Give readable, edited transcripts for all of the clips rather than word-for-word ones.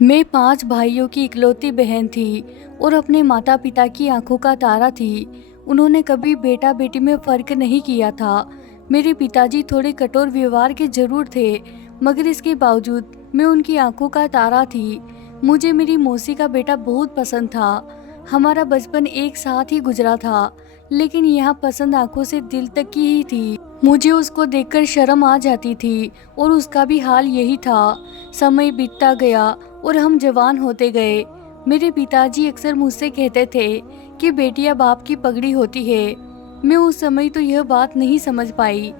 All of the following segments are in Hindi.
मैं 5 भाइयों की इकलौती बहन थी और अपने माता पिता की आंखों का तारा थी। उन्होंने कभी बेटा बेटी में फ़र्क नहीं किया था। मेरे पिताजी थोड़े कठोर व्यवहार के जरूर थे, मगर इसके बावजूद मैं उनकी आंखों का तारा थी। मुझे मेरी मौसी का बेटा बहुत पसंद था। हमारा बचपन एक साथ ही गुजरा था, लेकिन यहाँ पसंद आंखों से दिल तक की ही थी। मुझे उसको देखकर शर्म आ जाती थी और उसका भी हाल यही था। समय बीतता गया और हम जवान होते गए। मेरे पिताजी अक्सर मुझसे कहते थे कि बेटियां बाप की पगड़ी होती है। मैं उस समय तो यह बात नहीं समझ पाई।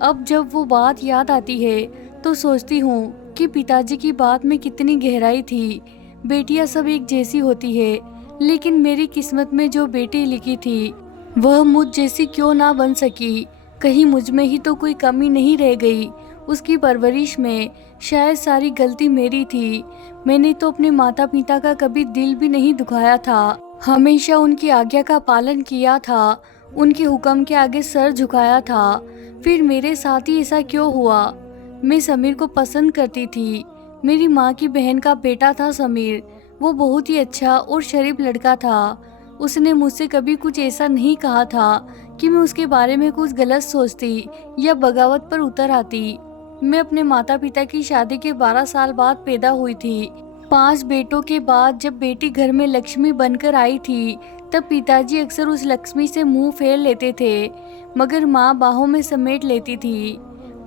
अब जब वो बात याद आती है तो सोचती हूँ कि पिताजी की बात में कितनी गहराई थी। बेटियां सब एक जैसी होती है, लेकिन मेरी किस्मत में जो बेटी लिखी थी वह मुझ जैसी क्यों ना बन सकी। कहीं मुझ में ही तो कोई कमी नहीं रह गई। उसकी परवरिश में शायद सारी गलती मेरी थी। मैंने तो अपने माता पिता का कभी दिल भी नहीं दुखाया था। हमेशा उनकी आज्ञा का पालन किया था, उनके हुक्म के आगे सर झुकाया था। फिर मेरे साथ ही ऐसा क्यों हुआ? मैं समीर को पसंद करती थी। मेरी माँ की बहन का बेटा था समीर। वो बहुत ही अच्छा और शरीफ लड़का था। उसने मुझसे कभी कुछ ऐसा नहीं कहा था कि मैं उसके बारे में कुछ गलत सोचती या बगावत पर उतर आती। मैं अपने माता पिता की शादी के 12 साल बाद पैदा हुई थी। 5 बेटों के बाद जब बेटी घर में लक्ष्मी बनकर आई थी, तब पिताजी अक्सर उस लक्ष्मी से मुंह फेर लेते थे, मगर माँ बाहों में समेट लेती थी।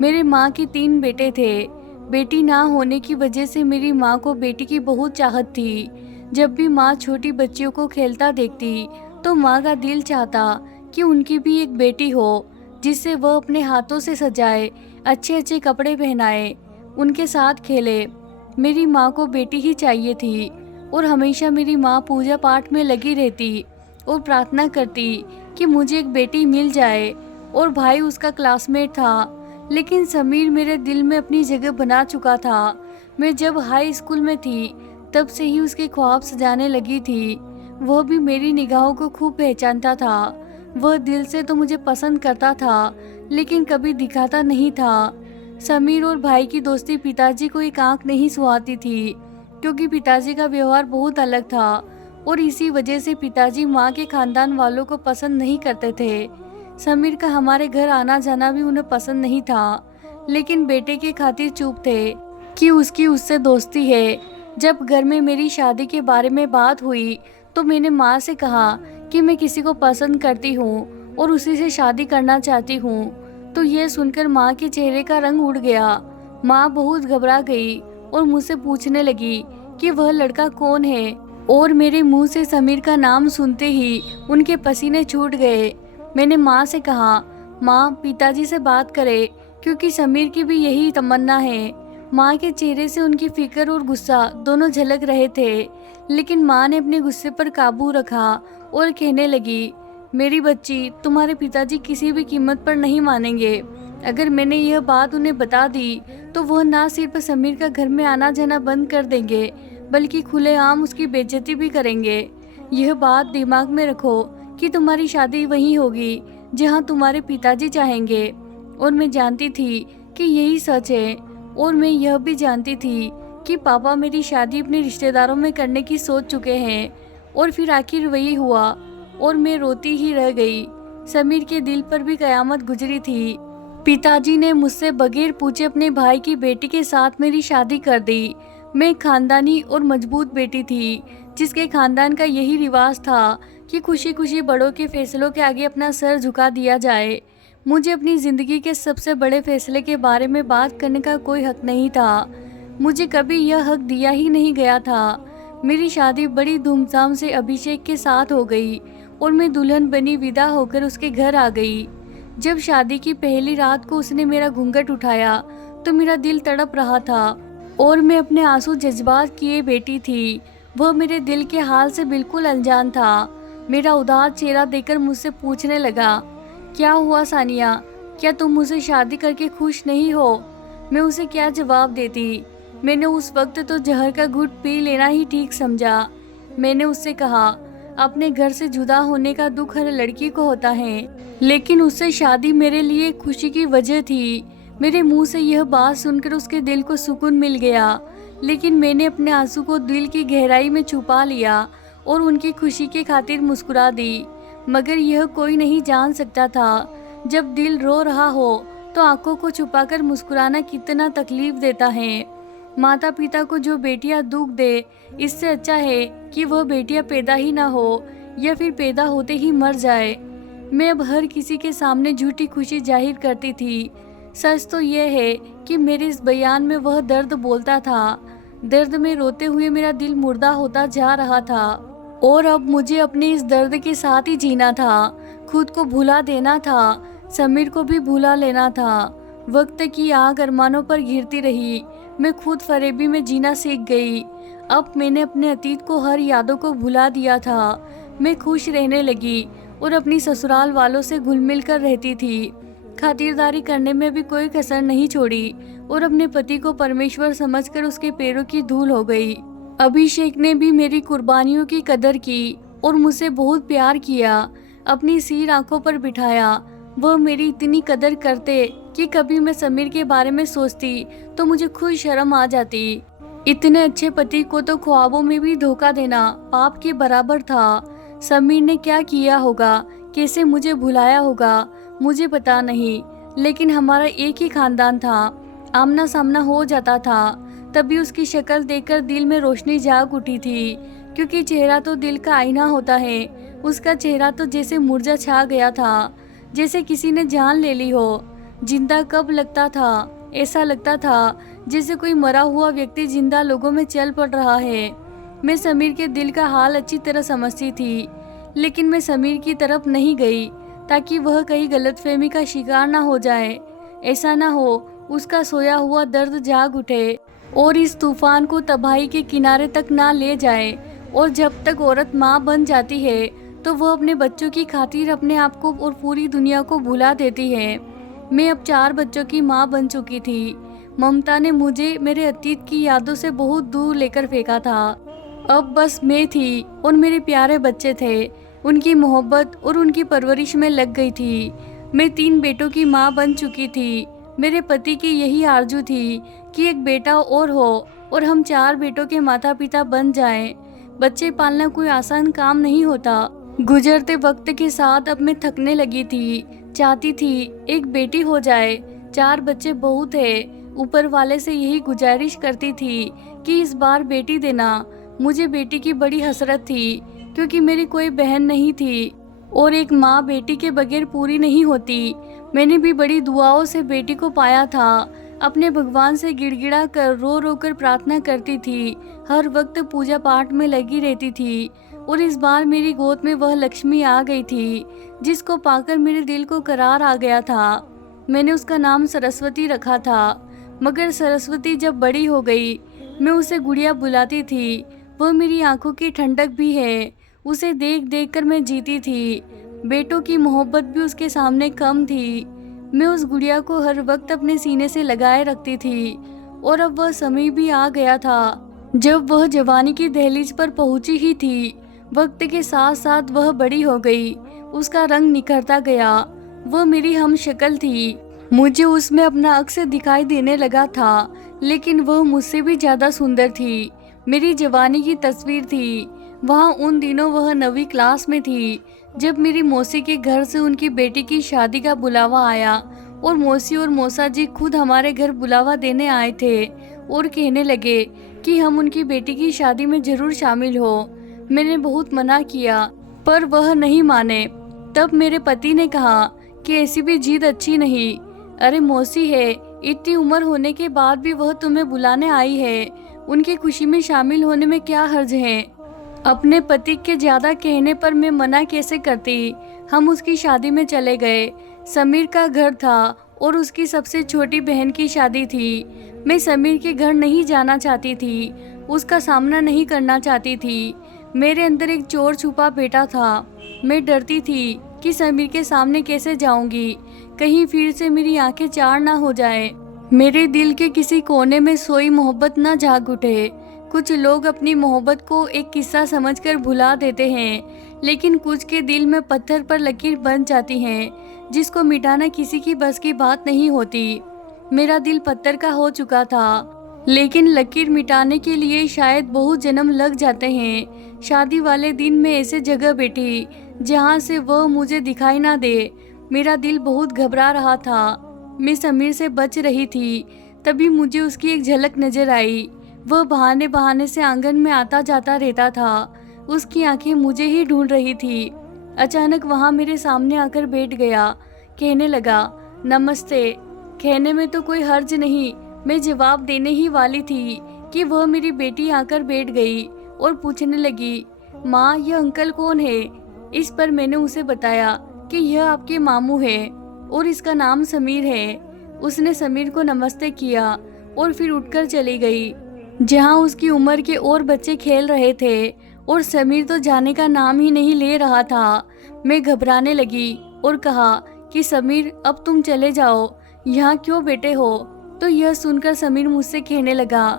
मेरे माँ के 3 बेटे थे। बेटी ना होने की वजह से मेरी माँ को बेटी की बहुत चाहत थी। जब भी माँ छोटी बच्चियों को खेलता देखती तो माँ का दिल चाहता कि उनकी भी एक बेटी हो, जिससे वह अपने हाथों से सजाए, अच्छे अच्छे कपड़े पहनाए, उनके साथ खेले। मेरी माँ को बेटी ही चाहिए थी और हमेशा मेरी माँ पूजा पाठ में लगी रहती और प्रार्थना करती कि मुझे एक बेटी मिल जाए। और भाई उसका क्लासमेट था, लेकिन समीर मेरे दिल में अपनी जगह बना चुका था। मैं जब हाई स्कूल में थी तब से ही उसके ख्वाब सजाने लगी थी। वह भी मेरी निगाहों को खूब पहचानता था। वह दिल से तो मुझे पसंद करता था, लेकिन कभी दिखाता नहीं था। समीर और भाई की दोस्ती पिताजी को एक आंख नहीं सुहाती थी, क्योंकि पिताजी का व्यवहार बहुत अलग था और इसी वजह से पिताजी माँ के खानदान वालों को पसंद नहीं करते थे। समीर का हमारे घर आना जाना भी उन्हें पसंद नहीं था, लेकिन बेटे के खातिर चुप थे कि उसकी उससे दोस्ती है। जब घर में मेरी शादी के बारे में बात हुई तो मैंने माँ से कहा कि मैं किसी को पसंद करती हूँ और उसी से शादी करना चाहती हूँ। तो यह सुनकर माँ के चेहरे का रंग उड़ गया। माँ बहुत घबरा गई और मुझसे पूछने लगी कि वह लड़का कौन है, और मेरे मुंह से समीर का नाम सुनते ही उनके पसीने छूट गए। मैंने माँ से कहा, माँ पिताजी से बात करे, क्योंकि समीर की भी यही तमन्ना है। माँ के चेहरे से उनकी फिक्र और गुस्सा दोनों झलक रहे थे, लेकिन माँ ने अपने गुस्से पर काबू रखा और कहने लगी, मेरी बच्ची, तुम्हारे पिताजी किसी भी कीमत पर नहीं मानेंगे। अगर मैंने यह बात उन्हें बता दी तो वह ना सिर्फ समीर का घर में आना जाना बंद कर देंगे, बल्कि खुलेआम उसकी बेइज्जती भी करेंगे। यह बात दिमाग में रखो कि तुम्हारी शादी वहीं होगी जहां तुम्हारे पिताजी चाहेंगे। और मैं जानती थी कि यही सच है, और मैं यह भी जानती थी कि पापा मेरी शादी अपने रिश्तेदारों में करने की सोच चुके हैं। और फिर आखिर वही हुआ और मैं रोती ही रह गई। समीर के दिल पर भी कयामत गुजरी थी। पिताजी ने मुझसे बगैर पूछे अपने भाई की बेटी के साथ मेरी शादी कर दी। मैं खानदानी और मजबूत बेटी थी, जिसके खानदान का यही रिवाज था कि खुशी खुशी बड़ों के फैसलों के आगे अपना सर झुका दिया जाए। मुझे अपनी ज़िंदगी के सबसे बड़े फैसले के बारे में बात करने का कोई हक नहीं था। मुझे कभी यह हक दिया ही नहीं गया था। मेरी शादी बड़ी धूमधाम से अभिषेक के साथ हो गई और मैं दुल्हन बनी विदा होकर उसके घर आ गई। जब शादी की पहली रात को उसने मेरा घूंघट उठाया तो मेरा दिल तड़प रहा था और मैं अपने आंसू जज्बात किए बैठी थी। वह मेरे दिल के हाल से बिल्कुल अनजान था। मेरा उदास चेहरा देखकर मुझसे पूछने लगा, क्या हुआ सानिया, क्या तुम मुझसे शादी करके खुश नहीं हो? मैं उसे क्या जवाब देती? मैंने उस वक्त तो जहर का घूंट पी लेना ही ठीक समझा। मैंने उससे कहा, अपने घर से जुदा होने का दुख हर लड़की को होता है, लेकिन उससे शादी मेरे लिए खुशी की वजह थी। मेरे मुंह से यह बात सुनकर उसके दिल को सुकून मिल गया, लेकिन मैंने अपने आंसू को दिल की गहराई में छुपा लिया और उनकी खुशी के खातिर मुस्कुरा दी। मगर यह कोई नहीं जान सकता था, जब दिल रो रहा हो तो आंखों को छुपाकर मुस्कुराना कितना तकलीफ देता है। माता पिता को जो बेटियां दुख दे, इससे अच्छा है कि वह बेटियां पैदा ही ना हो या फिर पैदा होते ही मर जाए। मैं अब हर किसी के सामने झूठी खुशी जाहिर करती थी। सच तो यह है कि मेरे इस बयान में वह दर्द बोलता था। दर्द में रोते हुए मेरा दिल मुर्दा होता जा रहा था और अब मुझे अपने इस दर्द के साथ ही जीना था। खुद को भुला देना था, समीर को भी भुला लेना था। वक्त की आग अरमानों पर गिरती रही। मैं खुद फरेबी में जीना सीख गई। अब मैंने अपने अतीत को, हर यादों को भुला दिया था। मैं खुश रहने लगी और अपनी ससुराल वालों से घुल मिल कर रहती थी। खातिरदारी करने में भी कोई कसर नहीं छोड़ी और अपने पति को परमेश्वर समझकर उसके पैरों की धूल हो गई। अभिषेक ने भी मेरी कुर्बानियों की कदर की और मुझसे बहुत प्यार किया। अपनी सिर आंखों पर बिठाया। वह मेरी इतनी कदर करते कि कभी मैं समीर के बारे में सोचती तो मुझे खुद शर्म आ जाती। इतने अच्छे पति को तो ख्वाबों में भी धोखा देना पाप के बराबर था। समीर ने क्या किया होगा, कैसे मुझे भुलाया होगा, मुझे पता नहीं, लेकिन हमारा एक ही खानदान था, आमना सामना हो जाता था। तभी उसकी शक्ल देखकर दिल में रोशनी जाग उठी थी, क्योंकि चेहरा तो दिल का आईना होता है। उसका चेहरा तो जैसे मुर्जा छा गया था, जैसे किसी ने जान ले ली हो। जिंदा कब लगता था, ऐसा लगता था जैसे कोई मरा हुआ व्यक्ति जिंदा लोगों में चल पड़ रहा है। मैं समीर के दिल का हाल अच्छी तरह समझती थी, लेकिन मैं समीर की तरफ नहीं गई ताकि वह कहीं गलतफहमी का शिकार ना हो जाए। ऐसा ना हो उसका सोया हुआ दर्द जाग उठे और इस तूफान को तबाही के किनारे तक ना ले जाए। और जब तक औरत माँ बन जाती है तो वह अपने बच्चों की खातिर अपने आप को और पूरी दुनिया को भुला देती है। मैं अब 4 बच्चों की माँ बन चुकी थी। ममता ने मुझे मेरे अतीत की यादों से बहुत दूर लेकर फेंका था। अब बस मैं थी और मेरे प्यारे बच्चे थे। उनकी मोहब्बत और उनकी परवरिश में लग गई थी। मैं 3 बेटों की माँ बन चुकी थी। मेरे पति की यही आरजू थी कि एक बेटा और हो और हम 4 बेटों के माता पिता बन जाएं। बच्चे पालना कोई आसान काम नहीं होता। गुजरते वक्त के साथ अब मैं थकने लगी थी। चाहती थी एक बेटी हो जाए। 4 बच्चे बहुत है। ऊपर वाले से यही गुजारिश करती थी कि इस बार बेटी देना। मुझे बेटी की बड़ी हसरत थी, क्योंकि मेरी कोई बहन नहीं थी और एक माँ बेटी के बगैर पूरी नहीं होती। मैंने भी बड़ी दुआओं से बेटी को पाया था। अपने भगवान से गिड़गिड़ा कर, रो रो कर प्रार्थना करती थी। हर वक्त पूजा पाठ में लगी रहती थी। और इस बार मेरी गोद में वह लक्ष्मी आ गई थी, जिसको पाकर मेरे दिल को करार आ गया था। मैंने उसका नाम सरस्वती रखा था। मगर सरस्वती जब बड़ी हो गई, मैं उसे गुड़िया बुलाती थी। वह मेरी आंखों की ठंडक भी है। उसे देख देख कर मैं जीती थी। बेटों की मोहब्बत भी उसके सामने कम थी। मैं उस गुड़िया को हर वक्त अपने सीने से लगाए रखती थी। और अब वह समय भी आ गया था जब वह जवानी की दहलीज पर पहुंची ही थी। वक्त के साथ साथ वह बड़ी हो गई। उसका रंग निखरता गया। वह मेरी हम शक्ल थी। मुझे उसमें अपना अक्स दिखाई देने लगा था, लेकिन वह मुझसे भी ज्यादा सुंदर थी। मेरी जवानी की तस्वीर थी। वहाँ उन दिनों वह 9वीं क्लास में थी, जब मेरी मौसी के घर से उनकी बेटी की शादी का बुलावा आया और मौसी और मौसा जी खुद हमारे घर बुलावा देने आए थे और कहने लगे कि हम उनकी बेटी की शादी में जरूर शामिल हो। मैंने बहुत मना किया, पर वह नहीं माने। तब मेरे पति ने कहा कि ऐसी भी जिद अच्छी नहीं। अरे मौसी है, इतनी उम्र होने के बाद भी वह तुम्हें बुलाने आई है। उनकी खुशी में शामिल होने में क्या हर्ज है। अपने पति के ज्यादा कहने पर मैं मना कैसे करती। हम उसकी शादी में चले गए। समीर का घर था और उसकी सबसे छोटी बहन की शादी थी। मैं समीर के घर नहीं जाना चाहती थी, उसका सामना नहीं करना चाहती थी। मेरे अंदर एक चोर छुपा बैठा था। मैं डरती थी कि समीर के सामने कैसे जाऊंगी, कहीं फिर से मेरी आंखें चार ना हो जाए, मेरे दिल के किसी कोने में सोई मोहब्बत ना जाग उठे। कुछ लोग अपनी मोहब्बत को एक किस्सा समझकर भुला देते हैं, लेकिन कुछ के दिल में पत्थर पर लकीर बन जाती हैं, जिसको मिटाना किसी की बस की बात नहीं होती। मेरा दिल पत्थर का हो चुका था, लेकिन लकीर मिटाने के लिए शायद बहुत जन्म लग जाते हैं। शादी वाले दिन मैं ऐसे जगह बैठी जहाँ से वह मुझे दिखाई ना दे। मेरा दिल बहुत घबरा रहा था। मैं समीर से बच रही थी, तभी मुझे उसकी एक झलक नजर आई। वह बहाने बहाने से आंगन में आता जाता रहता था। उसकी आंखें मुझे ही ढूंढ रही थी। अचानक वहाँ मेरे सामने आकर बैठ गया। कहने लगा, नमस्ते। कहने में तो कोई हर्ज नहीं। मैं जवाब देने ही वाली थी कि वह मेरी बेटी आकर बैठ गई और पूछने लगी, माँ यह अंकल कौन है? इस पर मैंने उसे बताया कि यह आपके मामू है और इसका नाम समीर है। उसने समीर को नमस्ते किया और फिर उठकर चली गई। जहाँ उसकी उम्र के और बच्चे खेल रहे थे और समीर तो जाने का नाम ही नहीं ले रहा था। मैं घबराने लगी और कहा कि समीर अब तुम चले जाओ, यहाँ क्यों बैठे हो? तो यह सुनकर समीर मुझसे कहने लगा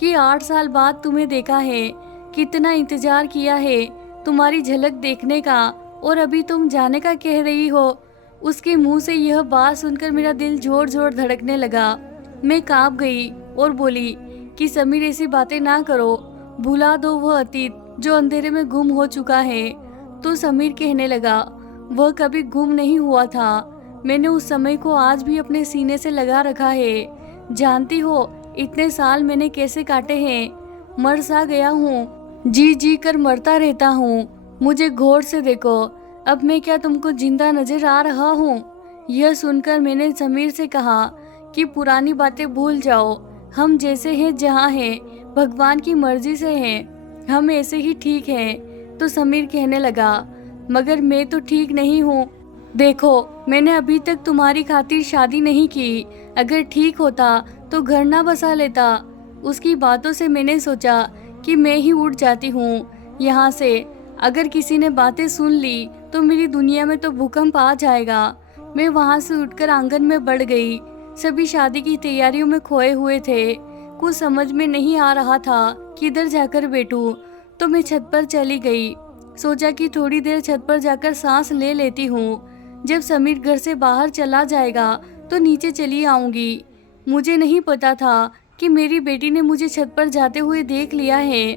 कि 8 साल बाद तुम्हें देखा है, कितना इंतजार किया है तुम्हारी झलक देखने का, और अभी तुम जाने का कह रही हो। उसके मुंह से यह बात सुनकर मेरा दिल जोर जोर धड़कने लगा। मैं कांप गई और बोली कि समीर ऐसी बातें ना करो, भुला दो वह अतीत जो अंधेरे में गुम हो चुका है। तो समीर कहने लगा, वह कभी गुम नहीं हुआ था। मैंने उस समय को आज भी अपने सीने से लगा रखा है। जानती हो इतने साल मैंने कैसे काटे हैं। मर सा गया हूँ, जी जी कर मरता रहता हूँ। मुझे गौर से देखो, अब मैं क्या तुमको जिंदा नजर आ रहा हूँ? यह सुनकर मैंने समीर से कहा कि पुरानी बातें भूल जाओ, हम जैसे हैं जहाँ हैं भगवान की मर्जी से हैं, हम ऐसे ही ठीक हैं। तो समीर कहने लगा, मगर मैं तो ठीक नहीं हूँ। देखो मैंने अभी तक तुम्हारी खातिर शादी नहीं की, अगर ठीक होता तो घर ना बसा लेता। उसकी बातों से मैंने सोचा कि मैं ही उठ जाती हूँ यहाँ से। अगर किसी ने बातें सुन ली तो मेरी दुनिया में तो भूकंप आ जाएगा। मैं वहाँ से उठकर आंगन में बढ़ गई। सभी शादी की तैयारियों में खोए हुए थे। कुछ समझ में नहीं आ रहा था किधर जाकर बैठूं, तो मैं छत पर चली गई। सोचा कि थोड़ी देर छत पर जाकर सांस ले लेती हूँ। जब समीर घर से बाहर चला जाएगा तो नीचे चली आऊंगी। मुझे नहीं पता था कि मेरी बेटी ने मुझे छत पर जाते हुए देख लिया है।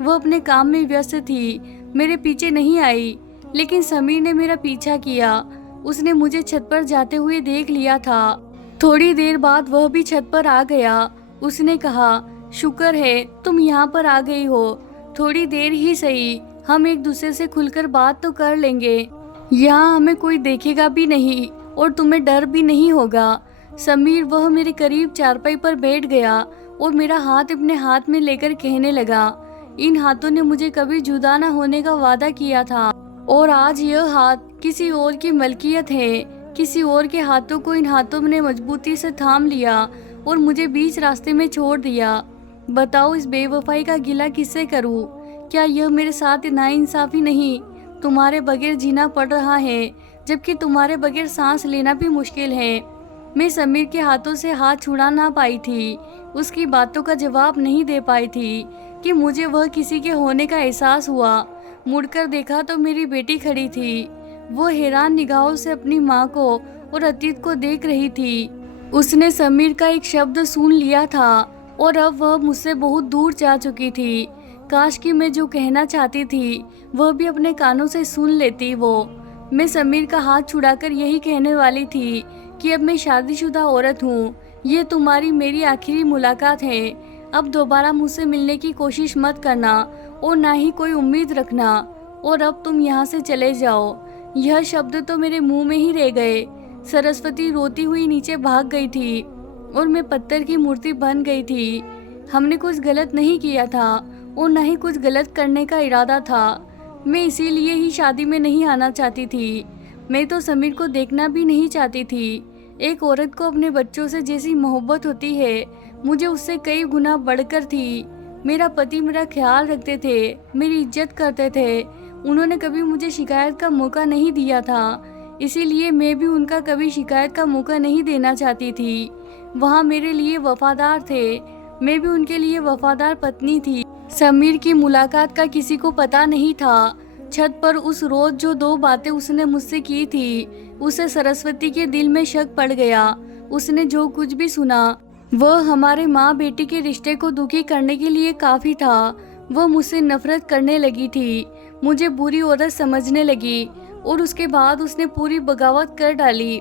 वह अपने काम में व्यस्त थी, मेरे पीछे नहीं आई, लेकिन समीर ने मेरा पीछा किया। उसने मुझे छत पर जाते हुए देख लिया था। थोड़ी देर बाद वह भी छत पर आ गया। उसने कहा, शुक्र है तुम यहाँ पर आ गई हो। थोड़ी देर ही सही, हम एक दूसरे से खुलकर बात तो कर लेंगे। यहाँ हमें कोई देखेगा भी नहीं और तुम्हें डर भी नहीं होगा। समीर वह मेरे करीब चारपाई पर बैठ गया और मेरा हाथ अपने हाथ में लेकर कहने लगा, इन हाथों ने मुझे कभी जुदा न होने का वादा किया था और आज यह हाथ किसी और की मलकियत है। किसी और के हाथों को इन हाथों ने मजबूती से थाम लिया और मुझे बीच रास्ते में छोड़ दिया। बताओ इस बेवफाई का गिला किससे करूं? क्या यह मेरे साथ नाइंसाफी नहीं? तुम्हारे बगैर जीना पड़ रहा है, जबकि तुम्हारे बगैर सांस लेना भी मुश्किल है। मैं समीर के हाथों से हाथ छुड़ा ना पाई थी, उसकी बातों का जवाब नहीं दे पाई थी कि मुझे वह किसी के होने का एहसास हुआ। मुड़कर देखा तो मेरी बेटी खड़ी थी। वो हैरान निगाहों से अपनी माँ को और अतीत को देख रही थी। उसने समीर का एक शब्द सुन लिया था और अब वह मुझसे बहुत दूर जा चुकी थी। काश कि मैं जो कहना चाहती थी वह भी अपने कानों से सुन लेती वो। मैं समीर का हाथ छुड़ाकर यही कहने वाली थी कि अब मैं शादीशुदा औरत हूँ, ये तुम्हारी मेरी आखिरी मुलाकात है। अब दोबारा मुझसे मिलने की कोशिश मत करना और ना ही कोई उम्मीद रखना, और अब तुम यहाँ से चले जाओ। यह शब्द तो मेरे मुंह में ही रह गए। सरस्वती रोती हुई नीचे भाग गई थी और मैं पत्थर की मूर्ति बन गई थी। हमने कुछ गलत नहीं किया था और न ही कुछ गलत करने का इरादा था। मैं इसीलिए ही शादी में नहीं आना चाहती थी। मैं तो समीर को देखना भी नहीं चाहती थी। एक औरत को अपने बच्चों से जैसी मोहब्बत होती है, मुझे उससे कई गुना बढ़कर थी। मेरा पति मेरा ख्याल रखते थे, मेरी इज्जत करते थे। उन्होंने कभी मुझे शिकायत का मौका नहीं दिया था, इसीलिए मैं भी उनका कभी शिकायत का मौका नहीं देना चाहती थी। वहाँ मेरे लिए वफादार थे, मैं भी उनके लिए वफादार पत्नी थी। समीर की मुलाकात का किसी को पता नहीं था। छत पर उस रोज जो 2 बातें उसने मुझसे की थी, उसे सरस्वती के दिल में शक पड़ गया। उसने जो कुछ भी सुना वह हमारे माँ बेटी के रिश्ते को दुखी करने के लिए काफ़ी था। वह मुझसे नफरत करने लगी थी, मुझे बुरी औरत समझने लगी और उसके बाद उसने पूरी बगावत कर डाली।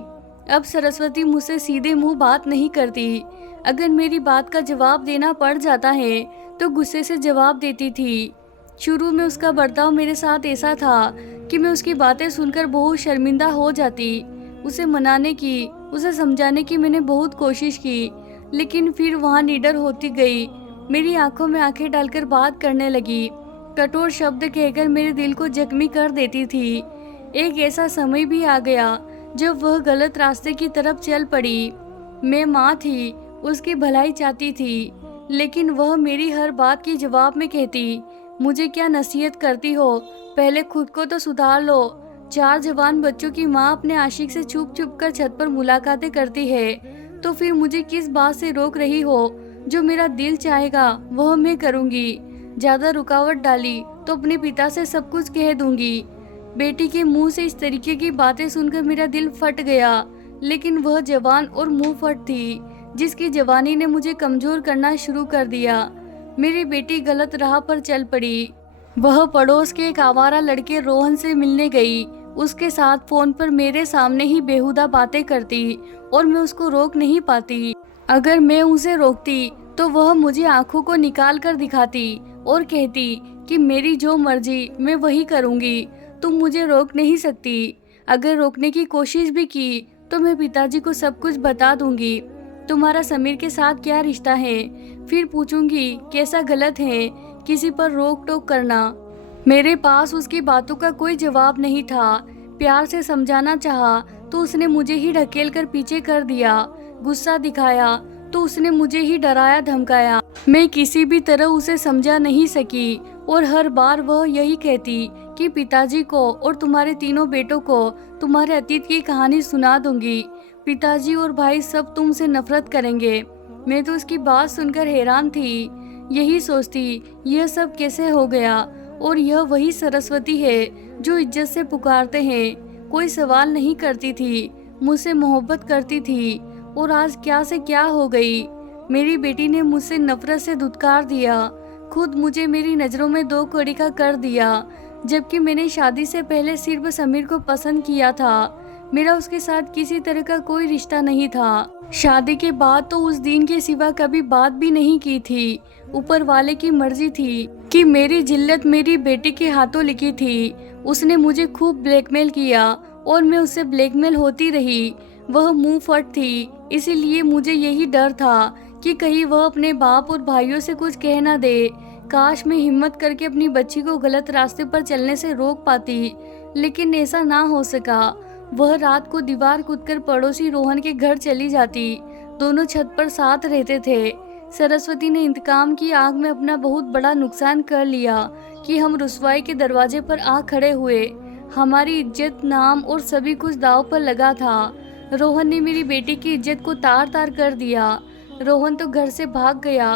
अब सरस्वती मुझसे सीधे मुंह बात नहीं करती। अगर मेरी बात का जवाब देना पड़ जाता है तो गुस्से से जवाब देती थी। शुरू में उसका बर्ताव मेरे साथ ऐसा था कि मैं उसकी बातें सुनकर बहुत शर्मिंदा हो जाती। उसे मनाने की, उसे समझाने की मैंने बहुत कोशिश की, लेकिन फिर वहाँ निडर होती गई। मेरी आंखों में आंखें डालकर बात करने लगी, कठोर शब्द कहकर मेरे दिल को जख्मी कर देती थी। एक ऐसा समय भी आ गया जब वह गलत रास्ते की तरफ चल पड़ी। मैं माँ थी, उसकी भलाई चाहती थी, लेकिन वह मेरी हर बात के जवाब में कहती, मुझे क्या नसीहत करती हो, पहले खुद को तो सुधार लो। 4 जवान बच्चों की माँ अपने आशिक से छुप छुप कर छत पर मुलाकातें करती है, तो फिर मुझे किस बात से रोक रही हो? जो मेरा दिल चाहेगा वह मैं करूँगी। ज़्यादा रुकावट डाली तो अपने पिता से सब कुछ कह दूंगी। बेटी के मुंह से इस तरीके की बातें सुनकर मेरा दिल फट गया, लेकिन वह जवान और मुंह फट थी जिसकी जवानी ने मुझे कमजोर करना शुरू कर दिया। मेरी बेटी गलत राह पर चल पड़ी। वह पड़ोस के एक आवारा लड़के रोहन से मिलने गई। उसके साथ फोन पर मेरे सामने ही बेहुदा बातें करती और मैं उसको रोक नहीं पाती। अगर मैं उसे रोकती तो वह मुझे आंखों को निकाल कर दिखाती और कहती कि मेरी जो मर्जी मैं वही करूंगी, तुम मुझे रोक नहीं सकती। अगर रोकने की कोशिश भी की तो मैं पिताजी को सब कुछ बता दूंगी। तुम्हारा समीर के साथ क्या रिश्ता है, फिर पूछूंगी कैसा गलत है किसी पर रोक टोक करना। मेरे पास उसकी बातों का कोई जवाब नहीं था। प्यार से समझाना चाहा तो उसने मुझे ही ढकेल कर पीछे कर दिया। गुस्सा दिखाया तो उसने मुझे ही डराया धमकाया। मैं किसी भी तरह उसे समझा नहीं सकी और हर बार वह यही कहती कि पिताजी को और तुम्हारे तीनों बेटों को तुम्हारे अतीत की कहानी सुना दूंगी। पिताजी और भाई सब तुमसे नफरत करेंगे। मैं तो उसकी बात सुनकर हैरान थी। यही सोचती यह सब कैसे हो गया, और यह वही सरस्वती है जो इज्जत से पुकारते हैं। कोई सवाल नहीं करती थी, मुझसे मोहब्बत करती थी, और आज क्या से क्या हो गई। मेरी बेटी ने मुझसे नफरत से धुतकार दिया, खुद मुझे मेरी नज़रों में 2 कौड़ी का कर दिया, जबकि मैंने शादी से पहले सिर्फ समीर को पसंद किया था। मेरा उसके साथ किसी तरह का कोई रिश्ता नहीं था। शादी के बाद तो उस दिन के सिवा कभी बात भी नहीं की थी। ऊपर वाले की मर्जी थी कि मेरी जिल्लत मेरी बेटी के हाथों लिखी थी। उसने मुझे खूब ब्लैकमेल किया और मैं उससे ब्लैकमेल होती रही। वह मुंह फट थी, इसीलिए मुझे यही डर था कि कहीं वह अपने बाप और भाइयों से कुछ कह ना दे। काश मैं हिम्मत करके अपनी बच्ची को गलत रास्ते पर चलने से रोक पाती, लेकिन ऐसा ना हो सका। वह रात को दीवार कूदकर पड़ोसी रोहन के घर चली जाती। दोनों छत पर साथ रहते थे। सरस्वती ने इंतकाम की आग में अपना बहुत बड़ा नुकसान कर लिया कि हम रुसवाई के दरवाजे पर आ खड़े हुए। हमारी इज्जत, नाम और सभी कुछ दांव पर लगा था। रोहन ने मेरी बेटी की इज्जत को तार तार कर दिया। रोहन तो घर से भाग गया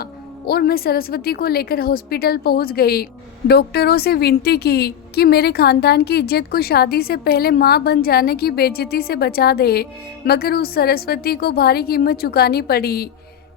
और मैं सरस्वती को लेकर हॉस्पिटल पहुंच गई। डॉक्टरों से विनती की कि मेरे खानदान की इज्जत को शादी से पहले मां बन जाने की बेइज्जती से बचा दे, मगर उस सरस्वती को भारी कीमत चुकानी पड़ी,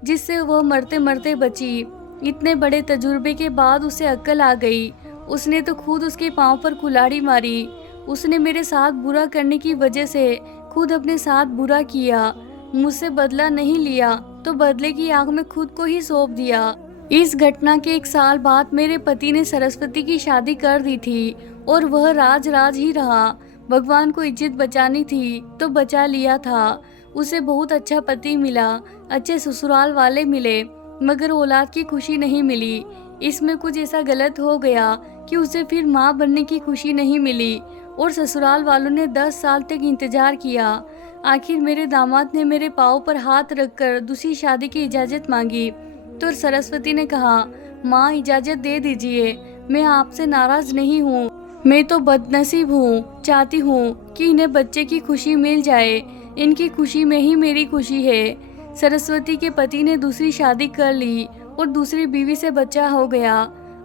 जिससे वह मरते मरते बची। इतने बड़े तजुर्बे के बाद उसे अक्ल आ गई। उसने तो खुद उसके पांव पर कुल्हाड़ी मारी। उसने मेरे साथ बुरा करने की वजह से खुद अपने साथ बुरा किया। मुझसे बदला नहीं लिया तो बदले की आग में खुद को ही सौंप दिया। इस घटना के 1 साल बाद मेरे पति ने सरस्वती की शादी कर दी थी और वह राज राज ही रहा। भगवान को इज्जत बचानी थी तो बचा लिया था। उसे बहुत अच्छा पति मिला, अच्छे ससुराल वाले मिले, मगर औलाद की खुशी नहीं मिली। इसमें कुछ ऐसा गलत हो गया कि उसे फिर माँ बनने की खुशी नहीं मिली और ससुराल वालों ने 10 साल तक इंतजार किया। आखिर मेरे दामाद ने मेरे पाँव पर हाथ रखकर दूसरी शादी की इजाज़त मांगी तो सरस्वती ने कहा, माँ इजाज़त दे दीजिए, मैं आपसे नाराज़ नहीं हूँ। मैं तो बदनसीब हूँ, चाहती हूँ कि इन्हें बच्चे की खुशी मिल जाए। इनकी खुशी में ही मेरी खुशी है। सरस्वती के पति ने दूसरी शादी कर ली और दूसरी बीवी से बच्चा हो गया।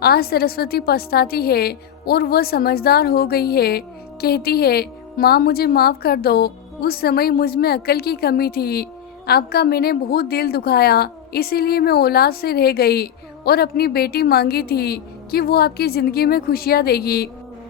आज सरस्वती पछताती है और वह समझदार हो गई है। कहती है, माँ मुझे माफ़ कर दो, उस समय मुझ में अक्ल की कमी थी। आपका मैंने बहुत दिल दुखाया, इसीलिए मैं औलाद से रह गई और अपनी बेटी मांगी थी कि वो आपकी ज़िंदगी में खुशियाँ देगी,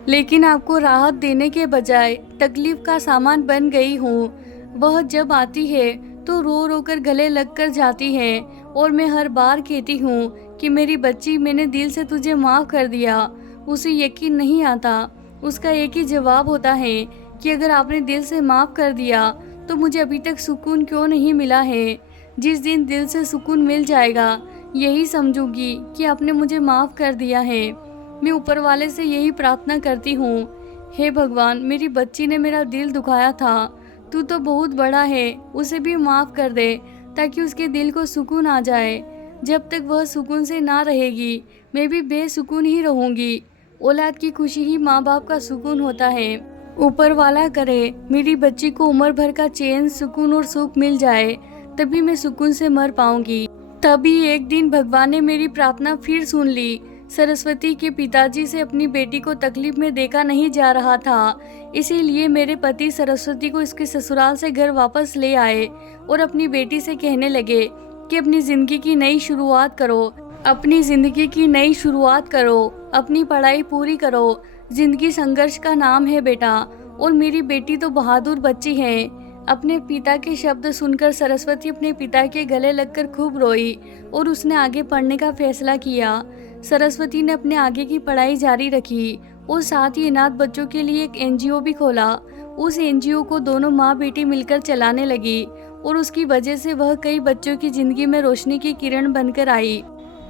लेकिन आपको राहत देने के बजाय तकलीफ का सामान बन गई हूँ। वह जब आती है तो रो रो कर गले लग कर जाती है और मैं हर बार कहती हूँ कि मेरी बच्ची, मैंने दिल से तुझे माफ़ कर दिया। उसे यकीन नहीं आता। उसका एक ही जवाब होता है कि अगर आपने दिल से माफ़ कर दिया तो मुझे अभी तक सुकून क्यों नहीं मिला है। जिस दिन दिल से सुकून मिल जाएगा यही समझूंगी कि आपने मुझे माफ़ कर दिया है। मैं ऊपर वाले से यही प्रार्थना करती हूँ, हे भगवान, मेरी बच्ची ने मेरा दिल दुखाया था, तू तो बहुत बड़ा है, उसे भी माफ़ कर दे ताकि उसके दिल को सुकून आ जाए। जब तक वह सुकून से ना रहेगी मैं भी बेसुकून ही रहूँगी। औलाद की खुशी ही माँ बाप का सुकून होता है। ऊपर वाला करे मेरी बच्ची को उम्र भर का चैन, सुकून और सुख मिल जाए, तभी मैं सुकून से मर पाऊंगी। तभी एक दिन भगवान ने मेरी प्रार्थना फिर सुन ली। सरस्वती के पिताजी से अपनी बेटी को तकलीफ में देखा नहीं जा रहा था, इसीलिए मेरे पति सरस्वती को इसके ससुराल से घर वापस ले आए और अपनी बेटी से कहने लगे कि अपनी ज़िंदगी की नई शुरुआत करो, अपनी ज़िंदगी की नई शुरुआत करो, अपनी पढ़ाई पूरी करो। ज़िंदगी संघर्ष का नाम है बेटा, और मेरी बेटी तो बहादुर बच्ची है। अपने पिता के शब्द सुनकर सरस्वती अपने पिता के गले लगकर खूब रोई और उसने आगे पढ़ने का फैसला किया। सरस्वती ने अपने आगे की पढ़ाई जारी रखी और साथ ही अनाथ बच्चों के लिए एक एनजीओ भी खोला। उस एनजीओ को दोनों माँ बेटी मिलकर चलाने लगी और उसकी वजह से वह कई बच्चों की जिंदगी में रोशनी की किरण बनकर आई।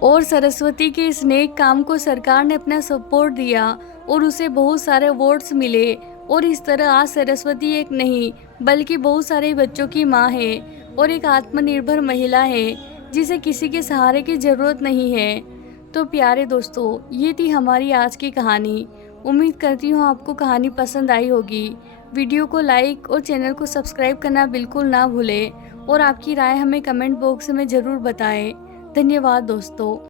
और सरस्वती के इस नेक काम को सरकार ने अपना सपोर्ट दिया और उसे बहुत सारे अवार्ड्स मिले। और इस तरह आज सरस्वती एक नहीं बल्कि बहुत सारे बच्चों की माँ है और एक आत्मनिर्भर महिला है जिसे किसी के सहारे की ज़रूरत नहीं है। तो प्यारे दोस्तों, ये थी हमारी आज की कहानी। उम्मीद करती हूँ आपको कहानी पसंद आई होगी। वीडियो को लाइक और चैनल को सब्सक्राइब करना बिल्कुल ना भूलें और आपकी राय हमें कमेंट बॉक्स में ज़रूर बताएं। धन्यवाद दोस्तों।